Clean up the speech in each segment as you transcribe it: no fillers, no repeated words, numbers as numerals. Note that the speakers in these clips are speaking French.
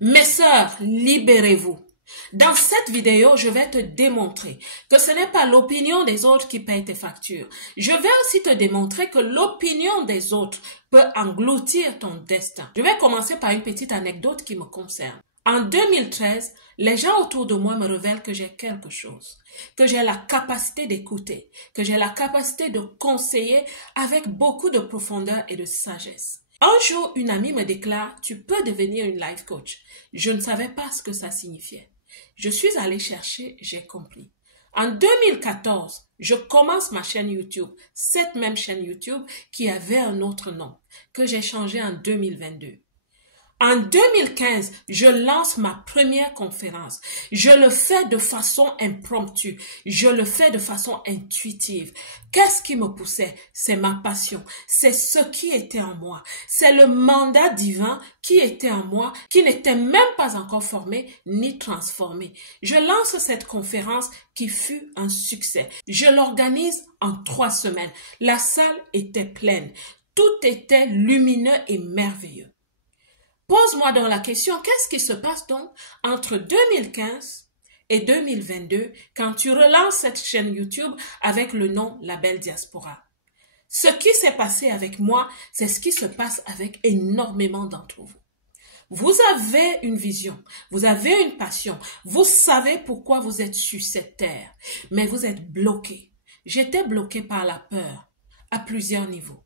Mes sœurs, libérez-vous. Dans cette vidéo, je vais te démontrer que ce n'est pas l'opinion des autres qui paye tes factures. Je vais aussi te démontrer que l'opinion des autres peut engloutir ton destin. Je vais commencer par une petite anecdote qui me concerne. En 2013, les gens autour de moi me révèlent que j'ai quelque chose, que j'ai la capacité d'écouter, que j'ai la capacité de conseiller avec beaucoup de profondeur et de sagesse. Un jour, une amie me déclare « Tu peux devenir une life coach ». Je ne savais pas ce que ça signifiait. Je suis allée chercher, j'ai compris. En 2014, je commence ma chaîne YouTube, cette même chaîne YouTube qui avait un autre nom, que j'ai changé en 2022. En 2015, je lance ma première conférence. Je le fais de façon impromptue. Je le fais de façon intuitive. Qu'est-ce qui me poussait? C'est ma passion. C'est ce qui était en moi. C'est le mandat divin qui était en moi, qui n'était même pas encore formé ni transformé. Je lance cette conférence qui fut un succès. Je l'organise en 3 semaines. La salle était pleine. Tout était lumineux et merveilleux. Pose-moi donc la question, qu'est-ce qui se passe donc entre 2015 et 2022 quand tu relances cette chaîne YouTube avec le nom La Belle Diaspora? Ce qui s'est passé avec moi, c'est ce qui se passe avec énormément d'entre vous. Vous avez une vision, vous avez une passion, vous savez pourquoi vous êtes sur cette terre, mais vous êtes bloqué. J'étais bloqué par la peur à plusieurs niveaux.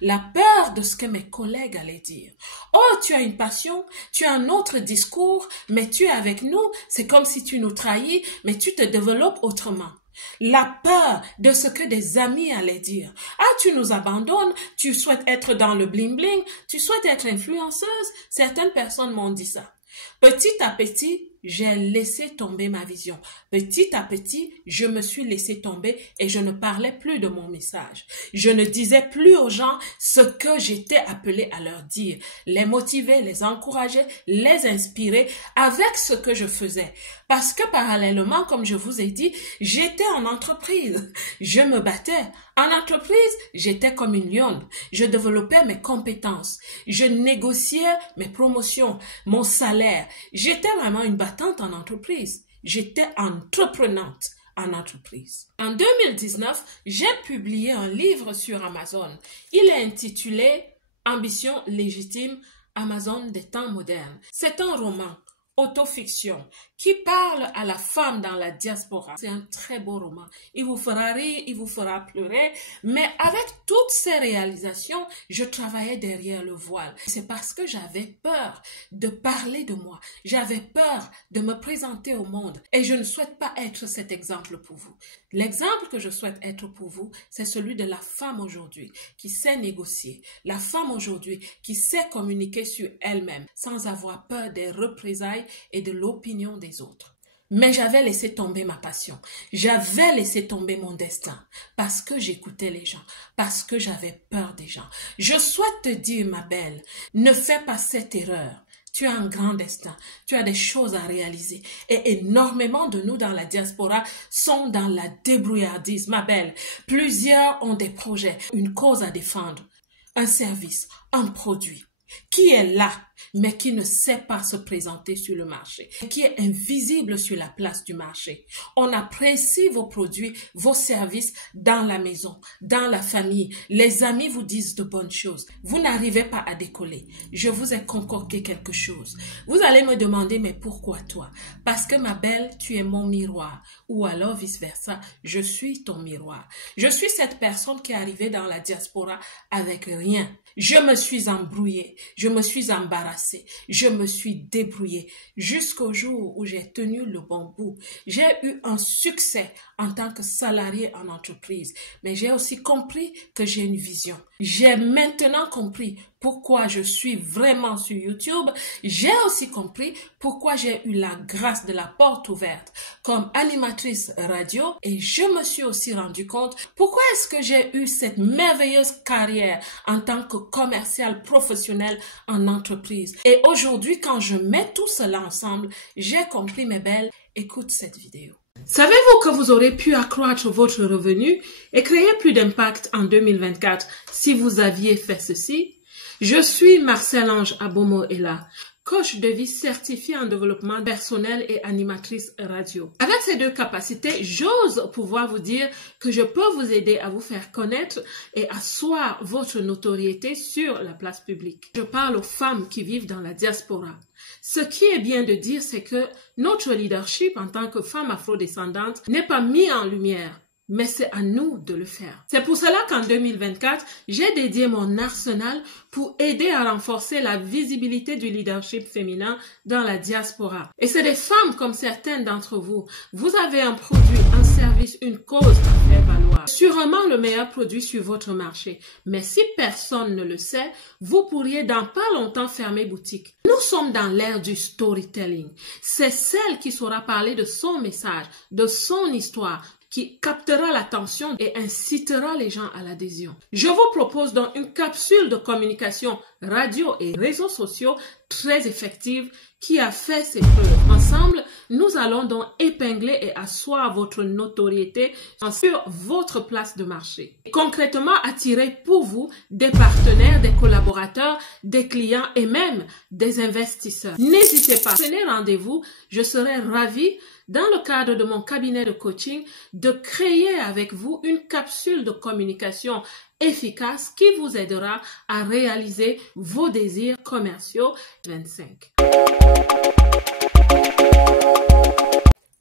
La peur de ce que mes collègues allaient dire. Oh, tu as une passion, tu as un autre discours, mais tu es avec nous, c'est comme si tu nous trahis, mais tu te développes autrement. La peur de ce que des amis allaient dire. Ah, tu nous abandonnes, tu souhaites être dans le bling-bling, tu souhaites être influenceuse. Certaines personnes m'ont dit ça. Petit à petit, j'ai laissé tomber ma vision. Petit à petit, je me suis laissé tomber et je ne parlais plus de mon message. Je ne disais plus aux gens ce que j'étais appelée à leur dire. Les motiver, les encourager, les inspirer avec ce que je faisais. Parce que parallèlement, comme je vous ai dit, j'étais en entreprise. Je me battais. En entreprise, j'étais comme une lionne. Je développais mes compétences. Je négociais mes promotions, mon salaire. J'étais vraiment une battante en entreprise. J'étais entreprenante en entreprise. En 2019, j'ai publié un livre sur Amazon. Il est intitulé « Ambition légitime, Amazon des temps modernes ». C'est un roman, autofiction, qui parle à la femme dans la diaspora. C'est un très beau roman. Il vous fera rire, il vous fera pleurer, mais avec toutes ces réalisations, je travaillais derrière le voile. C'est parce que j'avais peur de parler de moi. J'avais peur de me présenter au monde et je ne souhaite pas être cet exemple pour vous. L'exemple que je souhaite être pour vous, c'est celui de la femme aujourd'hui qui sait négocier, la femme aujourd'hui qui sait communiquer sur elle-même sans avoir peur des représailles et de l'opinion des autres. Mais j'avais laissé tomber ma passion. J'avais laissé tomber mon destin parce que j'écoutais les gens, parce que j'avais peur des gens. Je souhaite te dire, ma belle, ne fais pas cette erreur. Tu as un grand destin, tu as des choses à réaliser. Et énormément de nous dans la diaspora sont dans la débrouillardise, ma belle. Plusieurs ont des projets, une cause à défendre, un service, un produit qui est là, mais qui ne sait pas se présenter sur le marché, qui est invisible sur la place du marché. On apprécie vos produits, vos services dans la maison, dans la famille. Les amis vous disent de bonnes choses. Vous n'arrivez pas à décoller. Je vous ai concocté quelque chose. Vous allez me demander, mais pourquoi toi? Parce que ma belle, tu es mon miroir. Ou alors vice-versa, je suis ton miroir. Je suis cette personne qui est arrivée dans la diaspora avec rien. Je me suis embrouillée, je me suis embarrassée, je me suis débrouillée jusqu'au jour où j'ai tenu le bon bout. J'ai eu un succès en tant que salarié en entreprise, mais j'ai aussi compris que j'ai une vision. J'ai maintenant compris pourquoi je suis vraiment sur YouTube. J'ai aussi compris pourquoi j'ai eu la grâce de la porte ouverte comme animatrice radio et je me suis aussi rendu compte pourquoi est-ce que j'ai eu cette merveilleuse carrière en tant que commercial professionnel en entreprise. Et aujourd'hui, quand je mets tout cela ensemble, j'ai compris, mes belles, écoute cette vidéo. Savez-vous que vous aurez pu accroître votre revenu et créer plus d'impact en 2024 si vous aviez fait ceci? Je suis Marcel Ange Abomo-Ella, coach de vie certifiée en développement personnel et animatrice radio. Avec ces deux capacités, j'ose pouvoir vous dire que je peux vous aider à vous faire connaître et asseoir votre notoriété sur la place publique. Je parle aux femmes qui vivent dans la diaspora. Ce qui est bien de dire, c'est que notre leadership en tant que femme afrodescendante n'est pas mis en lumière, mais c'est à nous de le faire. C'est pour cela qu'en 2024, j'ai dédié mon arsenal pour aider à renforcer la visibilité du leadership féminin dans la diaspora. Et c'est des femmes comme certaines d'entre vous. Vous avez un produit, un service, une cause à faire valoir. Sûrement le meilleur produit sur votre marché. Mais si personne ne le sait, vous pourriez dans pas longtemps fermer boutique. Nous sommes dans l'ère du storytelling. C'est celle qui saura parler de son message, de son histoire, qui captera l'attention et incitera les gens à l'adhésion. Je vous propose donc une capsule de communication radio et réseaux sociaux très effective qui a fait ses preuves. Ensemble, nous allons donc épingler et asseoir votre notoriété sur votre place de marché. Et concrètement, attirer pour vous des partenaires, des collaborateurs, des clients et même des investisseurs. N'hésitez pas, prenez rendez-vous. Je serai ravie, dans le cadre de mon cabinet de coaching, de créer avec vous une capsule de communication efficace qui vous aidera à réaliser vos désirs commerciaux 25.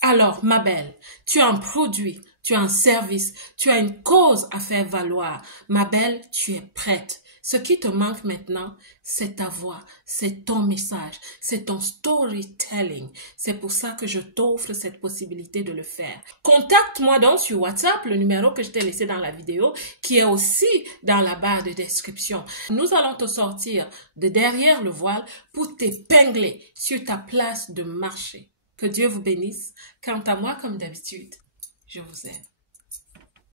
Alors, ma belle, tu as un produit, tu as un service, tu as une cause à faire valoir. Ma belle, tu es prête. Ce qui te manque maintenant, c'est ta voix, c'est ton message, c'est ton storytelling. C'est pour ça que je t'offre cette possibilité de le faire. Contacte-moi donc sur WhatsApp, le numéro que je t'ai laissé dans la vidéo, qui est aussi dans la barre de description. Nous allons te sortir de derrière le voile pour t'épingler sur ta place de marché. Que Dieu vous bénisse. Quant à moi, comme d'habitude, je vous aime.